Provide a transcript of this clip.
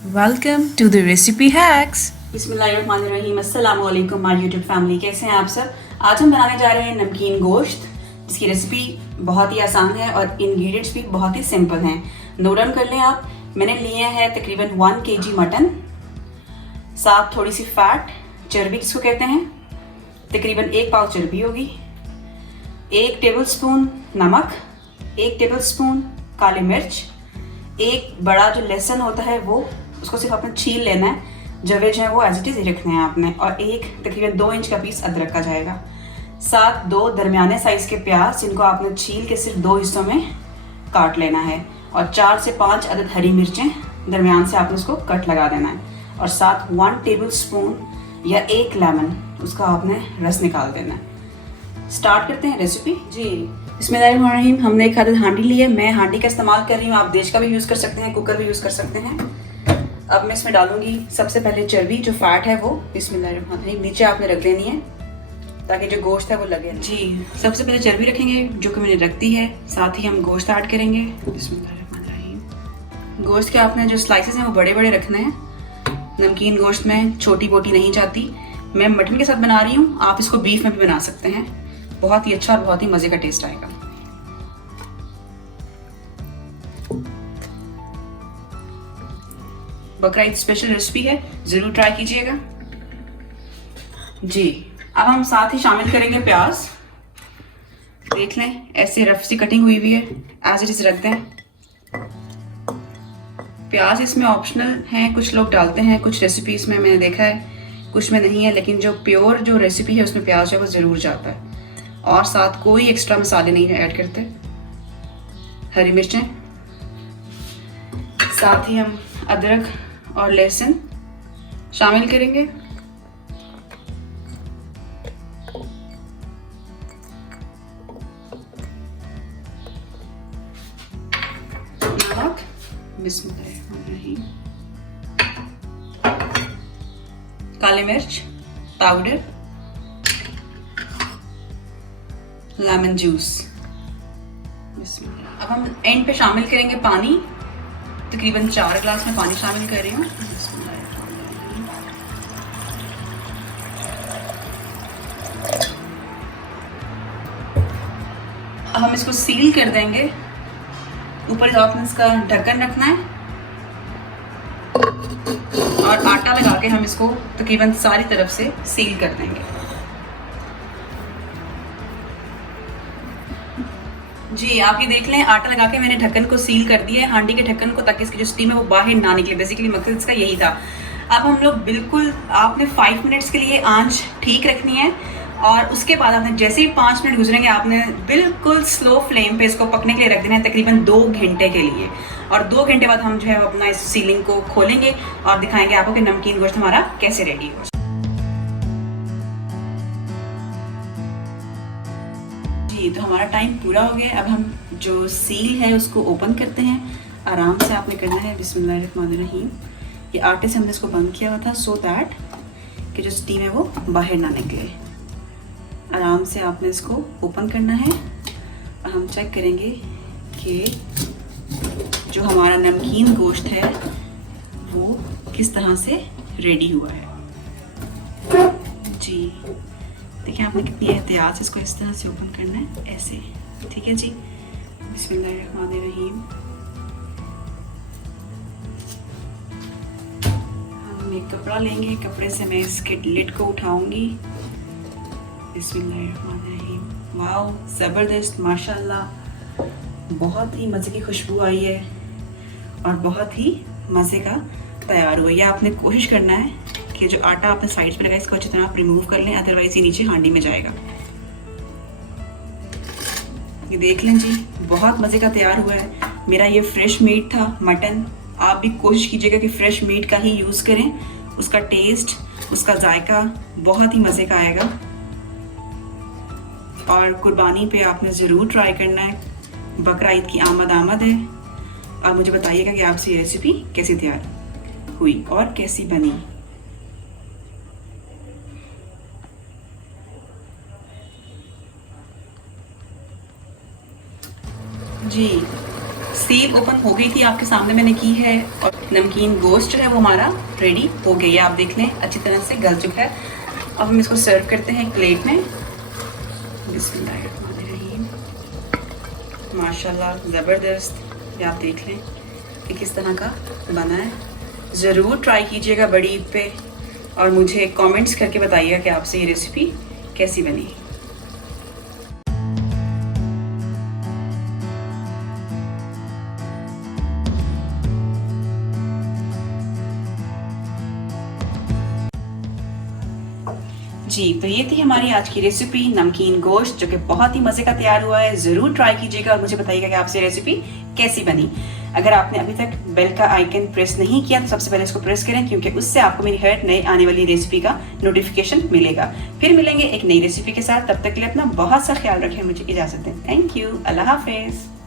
Welcome to the Recipe Hacks. बिस्मिल्लाहिर्रहमानिर्रहीम। अस्सलाम वालेकुम माय यूट्यूब फैमिली, कैसे हैं आप सब। आज हम बनाने जा रहे हैं नमकीन गोश्त, जिसकी रेसिपी बहुत ही आसान है और इंग्रेडिएंट्स भी बहुत ही सिंपल हैं। नोट डाउन कर लें आप। मैंने लिए हैं तकरीबन 1 kg मटन, साथ थोड़ी सी फैट चर्बी जिसको कहते हैं, तकरीबन 1 पाव चर्बी होगी, 1 टेबलस्पून नमक, 1 टेबलस्पून काली मिर्च, एक बड़ा जो लहसुन होता है वो उसको सिर्फ आपने छील लेना है, जवे जो है वो एज इट इज ही रखने हैं आपने, और एक तकरीबन 2 इंच का पीस अदरक का जाएगा, साथ 2 दरमियाने साइज के प्याज जिनको आपने छील के सिर्फ 2 हिस्सों में काट लेना है, और 4 से 5 अदद हरी मिर्चें दरमियान से आपने उसको कट लगा देना है, और साथ 1 टेबलस्पून या 1 लेमन उसका आपने रस निकाल देना है। स्टार्ट करते हैं रेसिपी जी। बिस्मिल्लाहिर्रहमानिर्रहीम। हमने एक अदद हांडी ली है, मैं हांडी का इस्तेमाल कर रही हूँ, आप देश का भी यूज़ कर सकते हैं, कुकर भी यूज़ कर सकते हैं। अब मैं इसमें डालूंगी सबसे पहले चर्बी, जो फैट है वो बिस्मिल्लाहिर्रहमानिर्रहीम नीचे आपने रख देनी है ताकि जो गोश्त है वो लगे जी। सबसे पहले चर्बी रखेंगे जो कि मैंने रख दी है, साथ ही हम गोश्त ऐड करेंगे। बिस्मिल्लाहिर्रहमानिर्रहीम। गोश्त के आपने जो स्लाइसेस हैं वो बड़े बड़े रखने हैं, नमकीन गोश्त में छोटी बोटी नहीं जाती। मैं मटन के साथ बना रही हूँ, आप इसको बीफ में भी बना सकते हैं, बहुत ही अच्छा और बहुत ही मजे का टेस्ट आएगा। बकरा ईद स्पेशल रेसिपी है, जरूर ट्राई कीजिएगा जी। अब हम साथ ही शामिल करेंगे प्याज। देख लें ऐसे रफ सी कटिंग हुई हुई है, एज इट इज रख दें। प्याज इसमें ऑप्शनल हैं, कुछ लोग डालते हैं, कुछ रेसिपीज में मैंने देखा है, कुछ में नहीं है, लेकिन जो प्योर जो रेसिपी है उसमें प्याज है वो जरूर जाता है, और साथ कोई एक्स्ट्रा मसाले नहीं ऐड करते। हरी मिर्चें, साथ ही हम अदरक और लहसुन शामिल करेंगे। नमक, बिस्मिल्लाहिर्रहमानिर्रहीम, काली मिर्च पाउडर, लेमन जूस। अब हम एंड पे शामिल करेंगे पानी, तकरीबन 4 ग्लास में पानी शामिल कर रही हूँ। अब हम इसको सील कर देंगे, ऊपर आपने इसका ढक्कन रखना है, और आटा लगा के हम इसको तकरीबन सारी तरफ से सील कर देंगे जी। आप ये देख लें, आटा लगा के मैंने ढक्कन को सील कर दिया है, हांडी के ढक्कन को, ताकि इसकी जो स्टीम है वो बाहर ना निकले। बेसिकली मकसद इसका यही था। अब हम लोग बिल्कुल, आपने 5 मिनट्स के लिए आंच ठीक रखनी है, और उसके बाद आपने जैसे ही 5 मिनट गुजरेंगे आपने बिल्कुल स्लो फ्लेम पे इसको पकने के लिए रख देना है, तकरीबन 2 घंटे के लिए। और 2 घंटे बाद हम जो है अपना इस सीलिंग को खोलेंगे और दिखाएंगे आपको कि नमकीन गोश्त हमारा कैसे रेडी हो। तो हमारा टाइम पूरा हो गया। अब हम जो सील है उसको ओपन करते हैं। आराम से आपने करना है, बिस्मिल्लाहिर्रहमानिर्रहीम। ये आटे से हमने इसको बंद किया हुआ था, सो दैट कि जो स्टीम है वो बाहर ना निकले। आराम से आपने इसको ओपन करना है, और हम चेक करेंगे कि जो हमारा नमकीन गोश्त है वो किस तरह से रेडी हुआ है जी। देखिए आपने कितनी एहतियात से इसको इस तरह से ओपन करना है, ऐसे, ठीक है जी। बिस्मिल्लाहिर्रहमानिर्रहीम। हम एक कपड़ा लेंगे, कपड़े से मैं इसके लिड को उठाऊंगी। बिस्मिल्लाहिर्रहमानिर्रहीम। वाओ, ज़बरदस्त, माशाल्लाह, बहुत ही मज़े की खुशबू आई है और बहुत ही मज़े का तैयार हुआ। ये आपने कोशिश करना है कि जो आटा आपने साइड्स पे लगाया इसको अच्छी तरह आप रिमूव कर लें, अदरवाइज ये नीचे हांडी में जाएगा। ये देख लें जी, बहुत मज़े का तैयार हुआ है। मेरा ये फ्रेश मीट था मटन, आप भी कोशिश कीजिएगा कि फ्रेश मीट का ही यूज़ करें, उसका टेस्ट, उसका जायका बहुत ही मज़े का आएगा, और कुर्बानी पे आपने ज़रूर ट्राई करना है। बकरा ईद की आमद है। आप मुझे बताइएगा कि आपसे ये रेसिपी कैसी तैयार हुई और कैसी बनी। जी, सील ओपन हो गई थी, आपके सामने मैंने की है। और नमकीन गोश्त जो है वो हमारा रेडी हो गया है, आप देख लें अच्छी तरह से गल चुका है। अब हम इसको सर्व करते हैं एक प्लेट में। बिस्मिल्लाहिर्रहमानिर्रहीम। माशाल्लाह ज़बरदस्त, ये आप देख लें कि किस तरह का बना है। ज़रूर ट्राई कीजिएगा बड़ी ईद पे और मुझे कमेंट्स करके बताइएगा कि आपसे ये रेसिपी कैसी बनी। जी, तो ये थी हमारी आज की रेसिपी नमकीन गोश्त, जो कि बहुत ही मज़े का तैयार हुआ है। ज़रूर ट्राई कीजिएगा और मुझे बताइएगा कि आपसे रेसिपी कैसी बनी। अगर आपने अभी तक बेल का आइकन प्रेस नहीं किया तो सबसे पहले इसको प्रेस करें, क्योंकि उससे आपको मेरी हर नई आने वाली रेसिपी का नोटिफिकेशन मिलेगा। फिर मिलेंगे एक नई रेसिपी के साथ, तब तक के लिए अपना बहुत सा ख्याल रखें। मुझे इजाज़त दें। थैंक यू, अल्लाह हाफिज़।